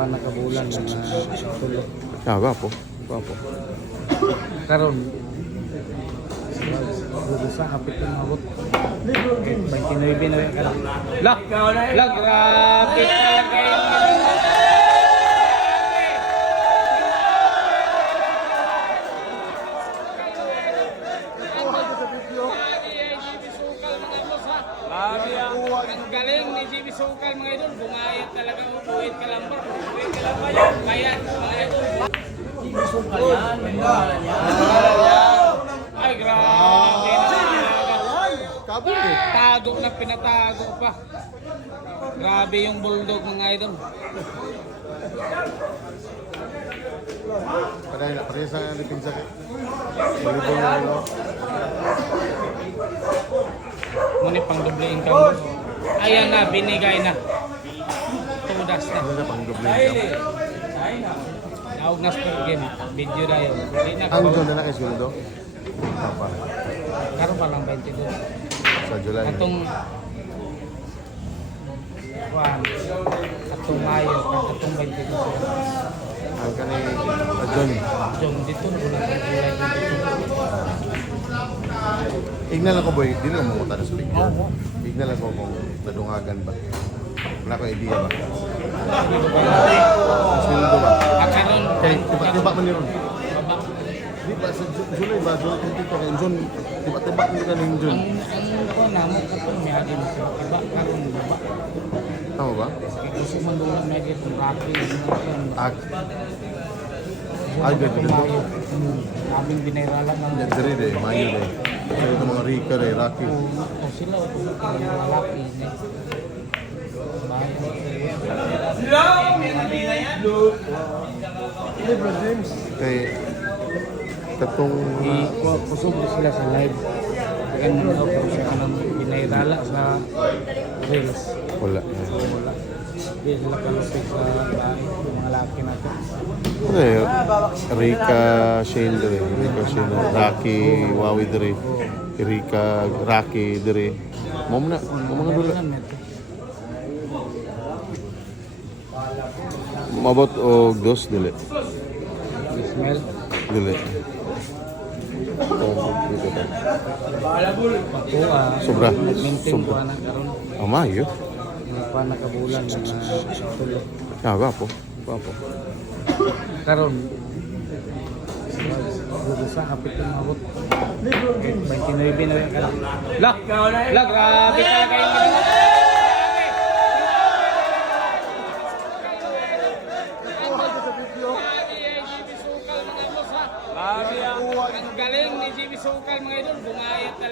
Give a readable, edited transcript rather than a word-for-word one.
pa nakabulan mga tulog. Gwapo. Gwapo. Karon sa kapit ng mabot. 29 na rin ka lang. Lock! Lock! Grabe talaga yun. Ang galing ni JB Sukal mga idol. Bumayat talaga mo. Buwit ka lang ba? Buwit ka lang ba yan? Bayat mga idol. JB Sukal yan. May pangalan yan. Ay grabe na talaga. Tago na pinatago pa. Grabe yung bulldog mga idol. Padahal na, parehas ang liping sakit. Volleyball na ano. Ngunit pang doble income. Ayan na, binigay na. Tudas na. Ano na pang doble income? Naog na sport game. Video na yun. Hindi na Ang doon na na kay Sweldo? Papa. karon pa lang 20 doon. Sa July. Atong atong Mayo, atong 20 doon. Ang kanay John. Yung dito na wala kang July 22. Igna lang ko boy, di na umumunta na sa picture. Oo. Igna lang ko kung nadungagan ba. Wala ko idea ba. Sweldo ba? Karon Kay, tiba man niron. baba. Di ba sa July ba? July 22 kay John. Tiba mo ka ng John. Ang ko na mo ko may agi mo sa iba karon baba. Tama ba? Gusto man doon na medyo rocky Ag. Ay, ganda dito. aming binairalan ng Yan diri de, Mayo de. Sa ito mga Rika de, Rocky. o sila o lalaki Kay katong kusog sila sa live kaya nung ako siya kanang binairala sa reels wala. wala di sila kalupit sa bahay yung mga laki natin Ano yun? Rika Shane dere, Rika Shane, Rocky Wawi dere. Rika Rocky dere. Mo na, mo mga dula. Mabot og dos dili. smell Dili. Sobra. maintain ko Sobra. na karon Mayo. hindi pa nakabulan mga tulog Gwapo. Gwapo. karon sa kapit ng mabot 29 na rin ka lang. Lock! Lock! Grabe talaga yun. Ang galing ni JB Sukal mga idol. Bumayat talaga.